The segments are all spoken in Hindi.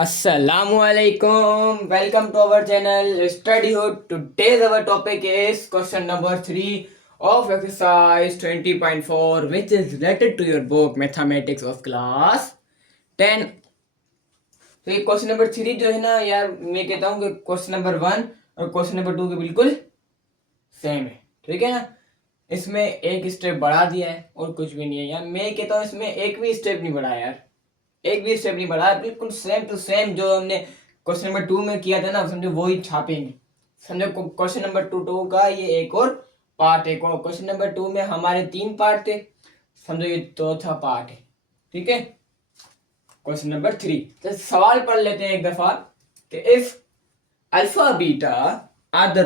Assalamualaikum. Welcome to our channel Study Hood. Today's our topic is question number 3 of exercise 20.4, which is related to your book Mathematics of class 10. तो ये क्वेश्चन नंबर 3 जो है ना यार, मैं कहता हूँ कि क्वेश्चन नंबर 1 और क्वेश्चन नंबर 2 के बिल्कुल सेम है, ठीक है ना। इसमें एक स्टेप बढ़ा दिया है और कुछ भी नहीं है यार। मैं कहता हूँ इसमें एक भी स्टेप नहीं बढ़ा यार, एक भी स्टेप नहीं बढ़ा, बिल्कुल सेम टू सेम जो हमने क्वेश्चन नंबर 2 में किया था ना, समझो वो ही छापेंगे। समझो क्वेश्चन नंबर 2 का ये एक और पार्ट है। क्वेश्चन नंबर 2 में हमारे 3 पार्ट थे, समझो ये चौथा पार्ट है, ठीक है। क्वेश्चन नंबर 3, तो सवाल पढ़ लेते हैं एक दफा कि if alpha beta are the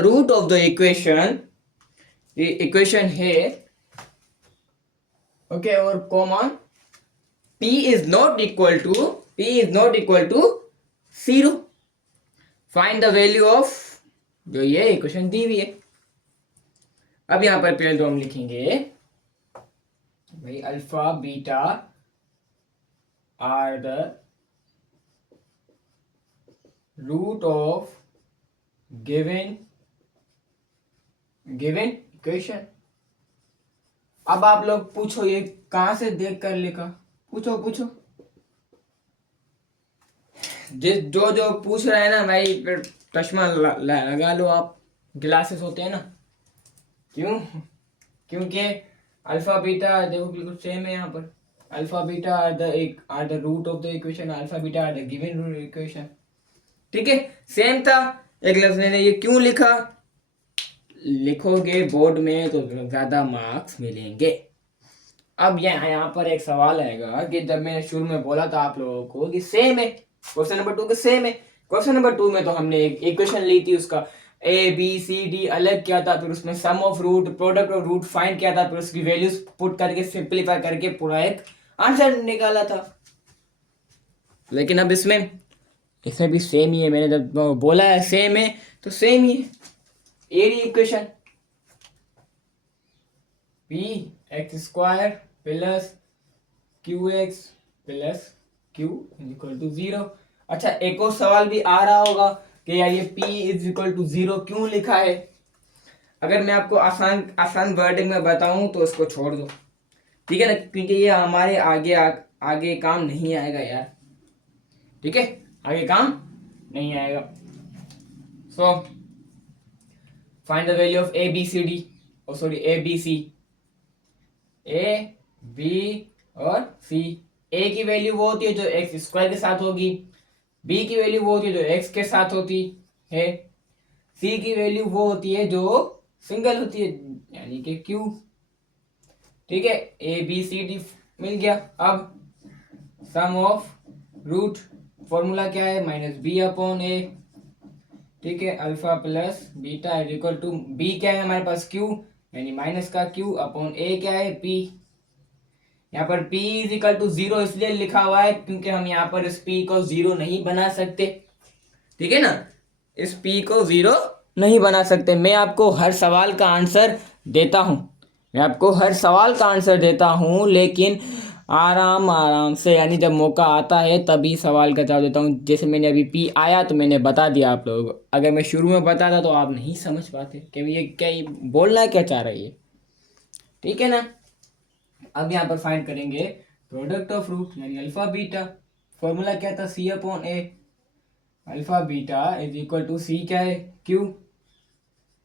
root of the equation, ये इक्वेशन है, ओके, और common p is not equal to 0, find the value of, जो ये इक्वेशन दी हुई है। अब यहां पर पहले तो हम लिखेंगे भाई alpha beta are the root of given equation. अब आप लोग पूछो ये कहां से देख कर लिखा, पूछो जो जो पूछ रहे हैं ना भाई, फिर चश्मा लगा लो आप, ग्लासेस होते हैं ना। क्योंकि अल्फा बीटा देखो बिल्कुल सेम है यहाँ पर। Alpha beta are the root of the equation, alpha beta are the given root equation, ठीक है, सेम था। एक लफ्ज ने ये क्यों लिखा, लिखोगे बोर्ड में तो ज्यादा मार्क्स मिलेंगे। अब यहाँ पर एक सवाल आएगा कि जब मैंने शुरू में बोला था आप लोगों को कि सेम है, क्वेश्चन नंबर 2 के सेम है। क्वेश्चन नंबर 2 में तो हमने एक इक्वेशन ली थी, उसका ए बी सी डी अलग किया था, फिर उसमें sum of root, product of root find किया था, फिर उसकी वैल्यूज पुट करके सिंपलीफाई करके पूरा एक आंसर निकाला था। लेकिन अब इसमें भी सेम ही है। मैंने जब बोला है सेम है तो सेम ही है। ये equation p x square plus q x plus q equal to 0। अच्छा, एक और सवाल भी आ रहा होगा कि यार ये p इज इक्वल टू 0 क्यों लिखा है। अगर मैं आपको आसान वर्डिंग में बताऊं तो इसको छोड़ दो, ठीक है ना, क्योंकि ये हमारे आगे काम नहीं आएगा यार, ठीक है, आगे काम नहीं आएगा। So find the value of a b c d, a b c, a b और सी। ए की वैल्यू वो होती है जो एक्स स्क्वायर के साथ होगी, बी की वैल्यू वो होती है जो एक्स के साथ होती है, सी की वैल्यू वो होती है जो सिंगल होती है यानी कि क्यू, ठीक है। ए बी सी डी मिल गया। अब सम ऑफ रूट, फॉर्मूला क्या है, माइनस बी अपॉन ए, ठीक है। Alpha plus beta is equal to, b क्या है हमारे पास, क्यू, यानी माइनस का क्यू अपॉन ए क्या है, पी। यहाँ पर p इज इक्वल टू 0 इसलिए लिखा हुआ है क्योंकि हम यहाँ पर इस p को 0 नहीं बना सकते, ठीक है ना, इस p को 0 नहीं बना सकते। मैं आपको हर सवाल का आंसर देता हूँ, लेकिन आराम से, यानी जब मौका आता है तभी सवाल का जवाब देता हूँ। जैसे मैंने अभी p आया तो मैंने बता दिया आप लोगों को। अगर मैं शुरू में बताता तो आप नहीं समझ पाते कि ये क्या बोलना क्या चाह रही है, ठीक है ना। अब यहाँ पर फाइंड करेंगे प्रोडक्ट ऑफ रूट यानी अल्फा बीटा। फॉर्मूला क्या था, C upon A, alpha beta is equal to C क्या है, क्यू,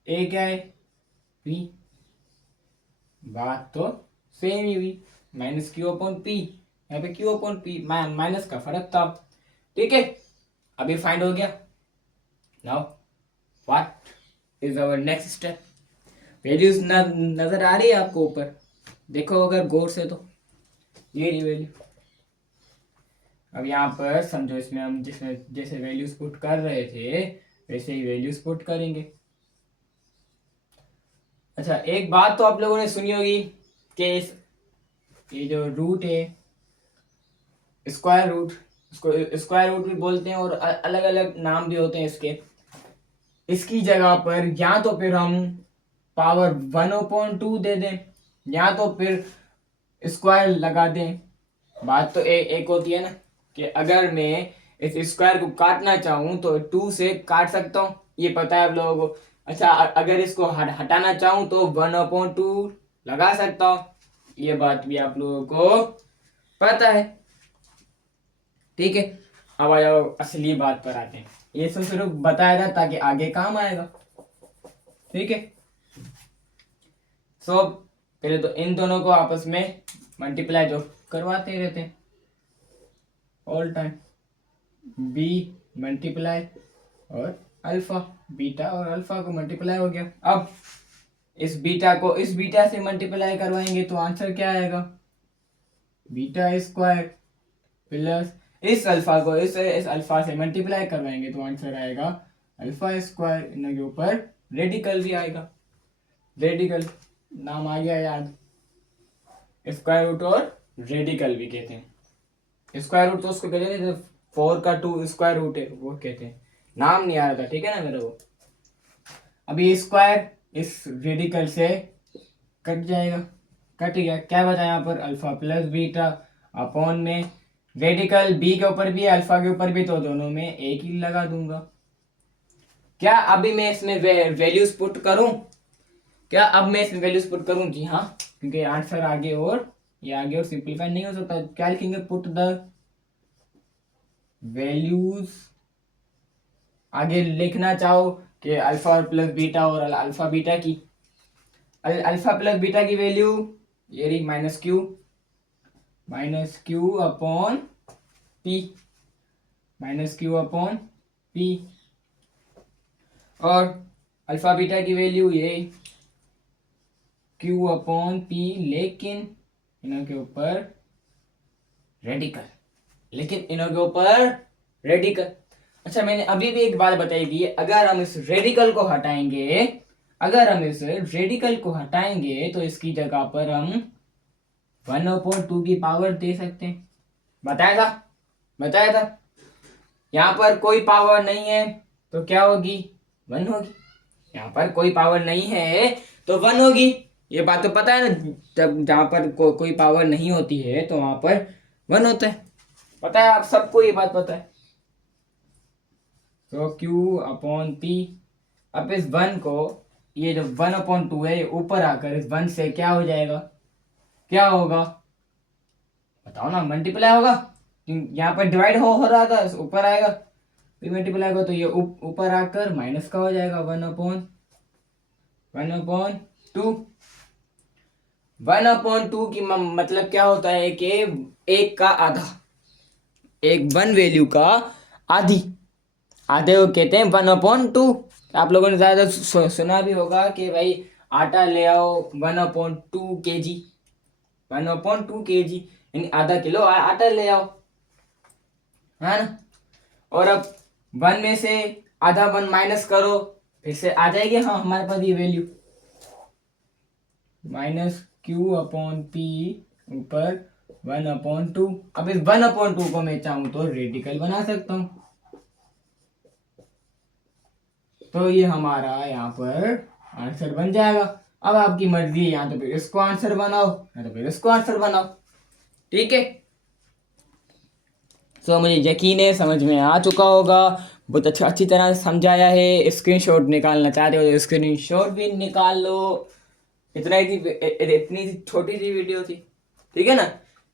ए क्या है, पी। बात तो सेम ही हुई, माइनस क्यू अपॉन पी, यहाँ पे क्यू अपॉन पी, माइनस का फर्क था, ठीक है। अभी फाइंड हो गया। Now what is our next step. Values नजर आ रही है आपको ऊपर, देखो अगर गौर से तो ये रही वैल्यू। अब यहाँ पर समझो इसमें हम जैसे वैल्यूज पुट कर रहे थे वैसे ही वैल्यूज पुट करेंगे। अच्छा, एक बात तो आप लोगों ने सुनी होगी कि ये जो रूट है, स्क्वायर रूट, इसको स्क्वायर रूट भी बोलते हैं और अलग अलग नाम भी होते हैं इसके। इसकी जगह पर या तो फिर हम पावर 1/2 दे दें या तो फिर स्क्वायर लगा दें। बात तो एक होती है ना, कि अगर मैं इस स्क्वायर को काटना चाहूँ तो 2 से काट सकता हूँ, ये पता है आप लोगों को। अच्छा, अगर इसको हटाना चाहूँ तो 1/2 लगा सकता हूँ, ये बात भी आप लोगों को पता है। ठीक है, अब आ जाओ असली बात पर आते हैं। ये सब सिर्फ बताया था ताकि आगे काम आएगा। ठीक है, सो पहले तो इन दोनों को आपस में मल्टीप्लाई जो करवाते रहते हैं ऑल टाइम, बी मल्टीप्लाई और अल्फा, बीटा और अल्फा को मल्टीप्लाई हो गया। अब इस बीटा को इस बीटा से मल्टीप्लाई करवाएंगे तो आंसर क्या आएगा, बीटा स्क्वायर प्लस इस अल्फा को इस अल्फा से मल्टीप्लाई करवाएंगे तो आंसर आएगा अल्फा स्क्वायर। इनके ऊपर रेडिकल भी आएगा, रेडिकल नाम आ गया याद, स्क्वायर रूट और रेडिकल भी कहते हैं। स्क्वायर रूट तो उसको कहते हैं 4 का 2 स्क्वायर रूट है, वो कहते हैं, नाम नहीं आ रहा था, ठीक है ना मेरे को। अभी स्क्वायर इस रेडिकल से कट जाएगा, कट गया, क्या बचा यहाँ पर अल्फा प्लस बीटा अपॉन में रेडिकल बी के ऊपर भी अल्फा के ऊपर भी, तो दोनों में एक ही लगा दूंगा। क्या अभी मैं इसमें वैल्यूज पुट करूं, क्या अब मैं इसमें वैल्यूज पुट करूं? जी हाँ, क्योंकि आंसर आगे और ये आगे और सिंपलीफाई नहीं हो सकता। क्या लिखेंगे, पुट द वैल्यूज, आगे लिखना चाहो कि अल्फा प्लस बीटा और अल्फा बीटा की, अल्फा प्लस बीटा की वैल्यू ये रही minus Q upon P, minus Q upon P, और अल्फा बीटा की वैल्यू ये क्यू अपॉन पी, लेकिन इनके ऊपर रेडिकल, लेकिन इनके ऊपर रेडिकल। अच्छा, मैंने अभी भी एक बात बताई थी, अगर हम इस रेडिकल को हटाएंगे, अगर हम इस रेडिकल को हटाएंगे तो इसकी जगह पर हम 1/2 की पावर दे सकते हैं, बताया था। यहाँ पर कोई पावर नहीं है तो क्या होगी, 1 होगी। यहाँ पर कोई पावर नहीं है तो 1 होगी, ये बात तो पता है ना। जब जहाँ पर कोई पावर नहीं होती है तो वहां पर 1 होता है, पता है आप सबको, ये बात पता है। तो Q अपॉन पी, अब इस 1 को, ये जो 1/2 है, ऊपर आकर इस 1 से क्या हो जाएगा, क्या होगा बताओ ना, मल्टीप्लाई होगा। यहाँ पर डिवाइड हो रहा था, ऊपर आएगा, फिर मल्टीप्लाई होगा तो ये ऊपर आकर माइनस का हो जाएगा, 1/2। 1/2 की मतलब क्या होता है कि एक का आधा, एक 1 वैल्यू का आधी, आधे को कहते हैं 1/2। आप लोगों ने ज्यादा सुना भी होगा कि भाई आटा ले आओ 1/2 kg, 1/2 kg यानी आधा किलो आटा ले आओ, है ना। और अब 1 में से आधा 1 माइनस करो, फिर से आ जाएगी हाँ हमारे पास ये value, minus Q upon P ऊपर 1/2। अब इस 1/2 को मैं चाहूं तो रेडिकल बना सकता हूं, तो ये हमारा यहाँ पर आंसर बन जाएगा। अब आपकी मर्जी है, यहाँ तो फिर इसको आंसर बनाओ या तो फिर इसको आंसर बनाओ, ठीक है। तो मुझे यकीन है समझ में आ चुका होगा, बहुत अच्छी तरह समझाया है। स्क्रीनशॉट निकालना चाहते हो तो स्क्रीनशॉट भी निकाल लो, इतना ही थी, इतनी छोटी सी वीडियो थी, ठीक है ना,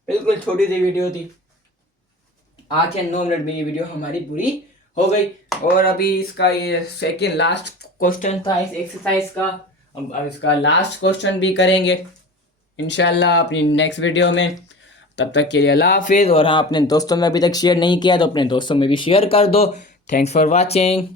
बिल्कुल छोटी सी वीडियो थी। 8 या 9 मिनट में ये वीडियो हमारी पूरी हो गई। और अभी इसका ये सेकंड लास्ट क्वेश्चन था इस एक्सरसाइज का, अब इसका लास्ट क्वेश्चन भी करेंगे इंशाल्लाह अपनी नेक्स्ट वीडियो में। तब तक के लिए अल्लाह हाफिज़। और हाँ, अपने दोस्तों में अभी तक शेयर नहीं किया तो अपने दोस्तों में भी शेयर कर दो। Thanks for watching.